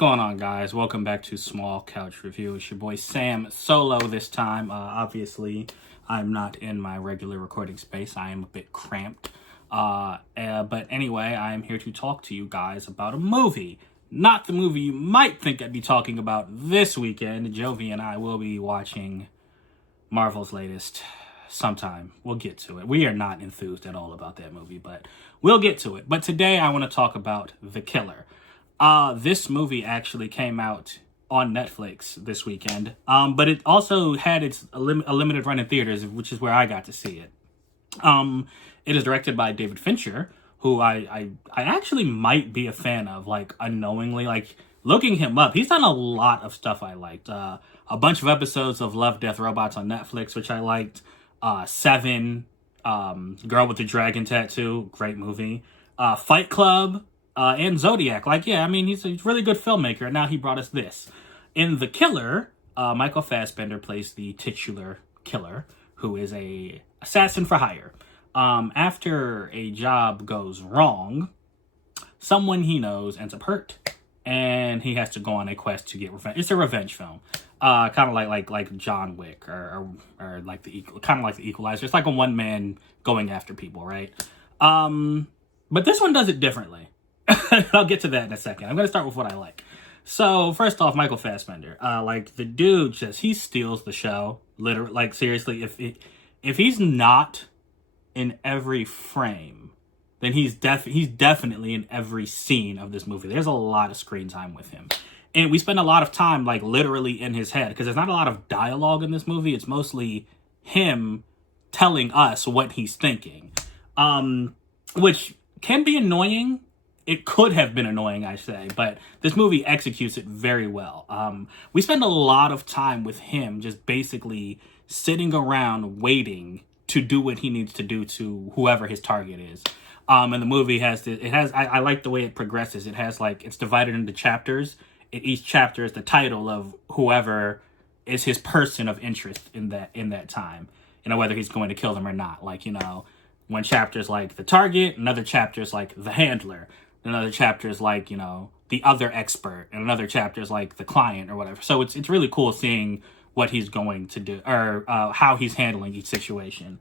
going on, guys? Welcome back to Small Couch Review. It's your boy Sam solo this time. Obviously, I'm not in my regular recording space. I am a bit cramped. But anyway, I am here to talk to you guys about a movie. Not the movie you might think I'd be talking about this weekend. Jovi and I will be watching Marvel's latest sometime. We'll get to it. We are not enthused at all about that movie, but we'll get to it. But today I want to talk about The Killer. This movie actually came out on Netflix this weekend, but it also had a limited run in theaters, which is where I got to see it. It is directed by David Fincher, who I actually might be a fan of, like, unknowingly. Like, looking him up, he's done a lot of stuff I liked. A bunch of episodes of Love, Death, Robots on Netflix, which I liked. Seven, Girl with the Dragon Tattoo, great movie. Fight Club, and Zodiac. Like, yeah, I mean, he's a really good filmmaker, and now he brought us this. In The Killer, Micahel Fassbender plays the titular killer, who is a assassin for hire. After a job goes wrong, someone he knows ends up hurt, and he has to go on a quest to get revenge. It's a revenge film, kind of like John Wick or like kind of like the Equalizer. It's like a one man going after people, right? But this one does it differently. I'll get to that in a second. I'm going to start with what I like. So, first off, Micahel Fassbender. Like, the dude he steals the show. Literally, like, seriously, if he's not in every frame, then he's definitely in every scene of this movie. There's a lot of screen time with him. And we spend a lot of time, like, literally in his head, because there's not a lot of dialogue in this movie. It's mostly him telling us what he's thinking. Which can be annoying. It could have been annoying, I say, but this movie executes it very well. We spend a lot of time with him just basically sitting around waiting to do what he needs to do to whoever his target is. And the movie I like the way it progresses. It has, like, it's divided into chapters. Each chapter is the title of whoever is his person of interest in that time. You know, whether he's going to kill them or not. Like, you know, one chapter is like the target, another chapter is like the handler. Another chapter is like, you know, the other expert, and another chapter is like the client or whatever. So it's really cool seeing what he's going to do, or how he's handling each situation.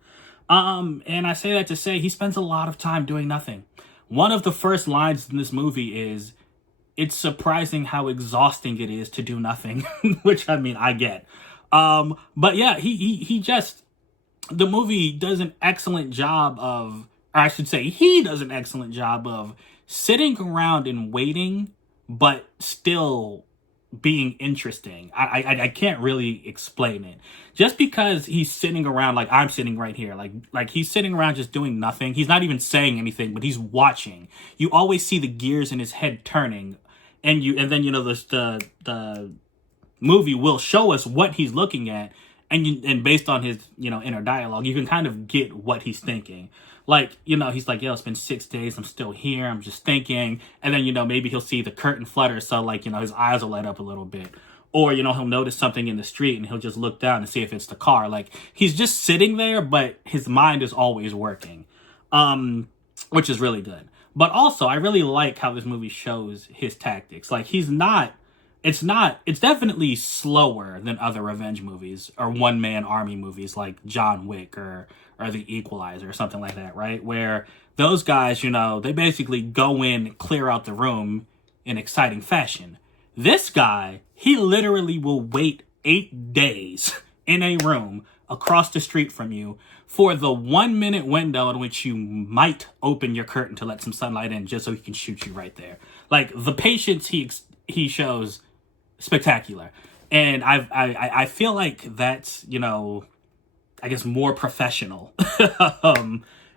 And I say that to say he spends a lot of time doing nothing. One of the first lines in this movie is, "It's surprising how exhausting it is to do nothing," which, I mean, I get. But yeah, the movie does an excellent job of, or I should say, he does an excellent job of sitting around and waiting, but still being interesting. I can't really explain it. Just because he's sitting around, like I'm sitting right here, like he's sitting around just doing nothing. He's not even saying anything, but he's watching. You always see the gears in his head turning, and then you know the movie will show us what he's looking at, and based on his, you know, inner dialogue, you can kind of get what he's thinking. Like, you know, he's like, yo, it's been 6 days. I'm still here. I'm just thinking. And then, you know, maybe he'll see the curtain flutter. So, like, you know, his eyes will light up a little bit. Or, you know, he'll notice something in the street and he'll just look down and see if it's the car. Like, he's just sitting there, but his mind is always working, which is really good. But also, I really like how this movie shows his tactics. Like, it's definitely slower than other revenge movies or one-man army movies like John Wick or The Equalizer or something like that, right? Where those guys, you know, they basically go in and clear out the room in exciting fashion. This guy, he literally will wait 8 days in a room across the street from you for the 1 minute window in which you might open your curtain to let some sunlight in just so he can shoot you right there. Like, the patience he shows, spectacular. And I feel like that's, you know, I guess more professional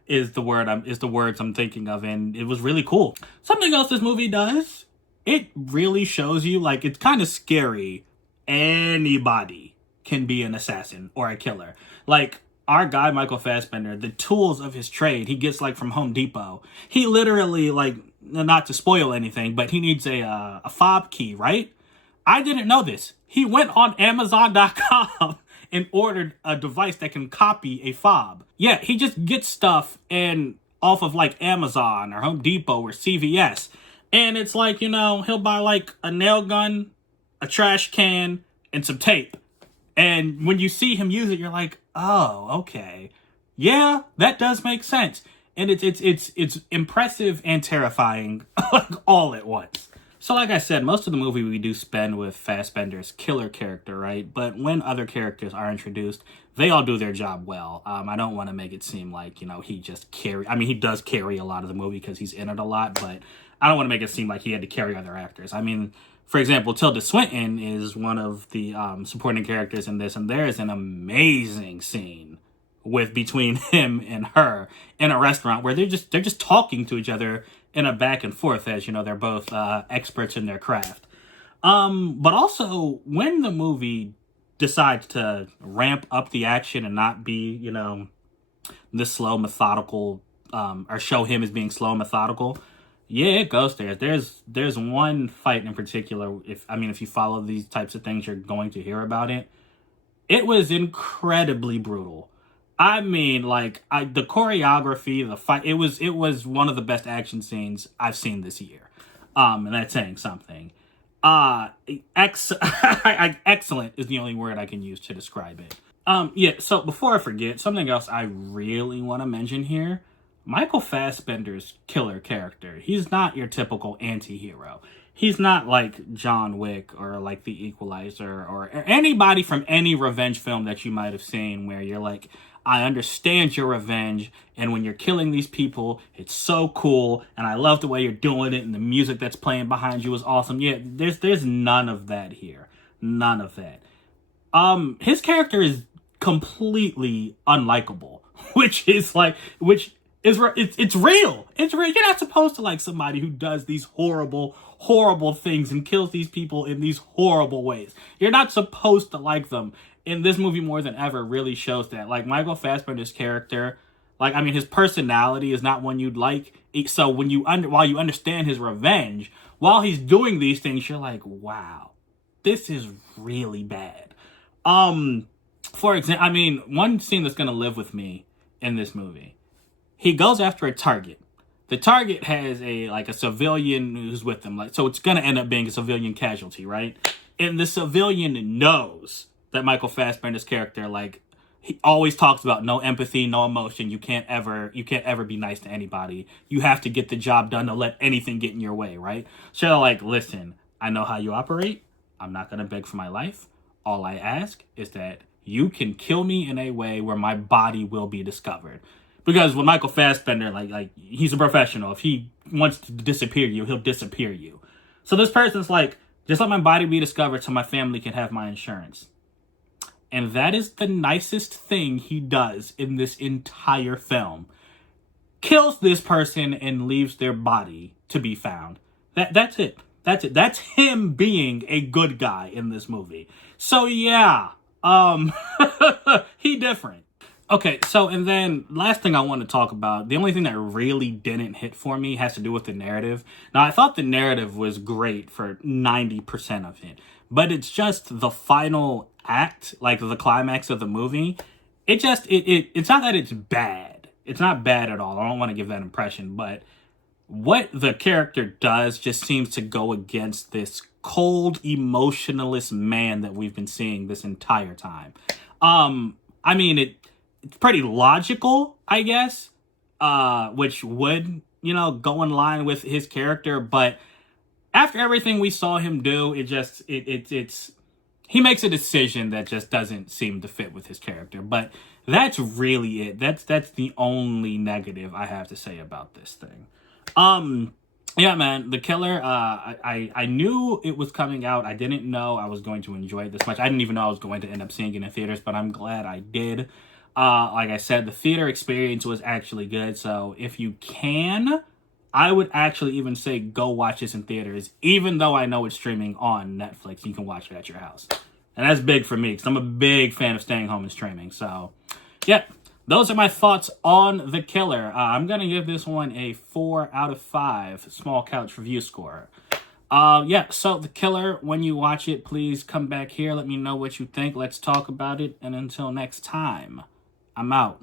is the words I'm thinking of, and it was really cool. Something else this movie does, it really shows you, like, it's kind of scary. Anybody can be an assassin or a killer. Like, our guy Micahel Fassbender, the tools of his trade he gets, like, from Home Depot. He literally, like, not to spoil anything, but he needs a fob key, right? I didn't know this. He went on Amazon.com and ordered a device that can copy a fob. Yeah, he just gets stuff and off of, like, Amazon or Home Depot or CVS, And it's like, he'll buy like a nail gun, a trash can, and some tape. And when you see him use it, you're like, oh, okay. Yeah, that does make sense. And it's impressive and terrifying like all at once. So like I said, most of the movie we do spend with Fassbender's killer character, right? But when other characters are introduced, they all do their job well. I don't want to make it seem like, he just he does carry a lot of the movie because he's in it a lot, but I don't want to make it seem like he had to carry other actors. For example, Tilda Swinton is one of the supporting characters in this, and there is an amazing scene between him and her in a restaurant where they're just talking to each other in a back and forth, as they're both experts in their craft. But also when the movie decides to ramp up the action and not be, the slow, methodical, or show him as being slow and methodical, yeah, it goes there. There's one fight in particular. If you follow these types of things, you're going to hear about it. It was incredibly brutal. The choreography, the fight, it was one of the best action scenes I've seen this year. And that's saying something. Excellent is the only word I can use to describe it. So before I forget, something else I really want to mention here. Micahel Fassbender's killer character. He's not your typical anti-hero. He's not like John Wick or like The Equalizer or anybody from any revenge film that you might have seen where you're like, I understand your revenge, and when you're killing these people, it's so cool, and I love the way you're doing it, and the music that's playing behind you is awesome. Yeah, there's none of that here. None of that. His character is completely unlikable, which is real. It's real. You're not supposed to like somebody who does these horrible, horrible things and kills these people in these horrible ways. You're not supposed to like them. And this movie more than ever really shows that. Like Micahel Fassbender's character, his personality is not one you'd like. So while you understand his revenge, while he's doing these things, you're like, wow, this is really bad. For example, one scene that's gonna live with me in this movie. He goes after a target. The target has a civilian who's with them. So it's going to end up being a civilian casualty, right? And the civilian knows that Micahel Fassbender's character, he always talks about no empathy, no emotion. You can't ever be nice to anybody. You have to get the job done to let anything get in your way, right? So they're like, listen, I know how you operate. I'm not going to beg for my life. All I ask is that you can kill me in a way where my body will be discovered. Because with Micahel Fassbender, he's a professional. If he wants to disappear you, he'll disappear you. So this person's like, just let my body be discovered so my family can have my insurance. And that is the nicest thing he does in this entire film. Kills this person and leaves their body to be found. That's it. That's it. That's him being a good guy in this movie. So yeah, he different. Okay, so, and then last thing I want to talk about, the only thing that really didn't hit for me has to do with the narrative. Now, I thought the narrative was great for 90% of it, but it's just the final act, the climax of the movie. It's not that it's bad. It's not bad at all. I don't want to give that impression, but what the character does just seems to go against this cold, emotionless man that we've been seeing this entire time. It's pretty logical, I guess, which would, go in line with his character. But after everything we saw him do, he makes a decision that just doesn't seem to fit with his character. But that's really it. That's the only negative I have to say about this thing. Yeah, man, The Killer, I knew it was coming out. I didn't know I was going to enjoy it this much. I didn't even know I was going to end up seeing it in theaters, but I'm glad I did. Like I said, the theater experience was actually good. So if you can, I would actually even say go watch this in theaters, even though I know it's streaming on Netflix. You can watch it at your house. And that's big for me because I'm a big fan of staying home and streaming. So, yeah, those are my thoughts on The Killer. I'm going to give this one a 4 out of 5 small couch review score. So The Killer, when you watch it, please come back here. Let me know what you think. Let's talk about it. And until next time, I'm out.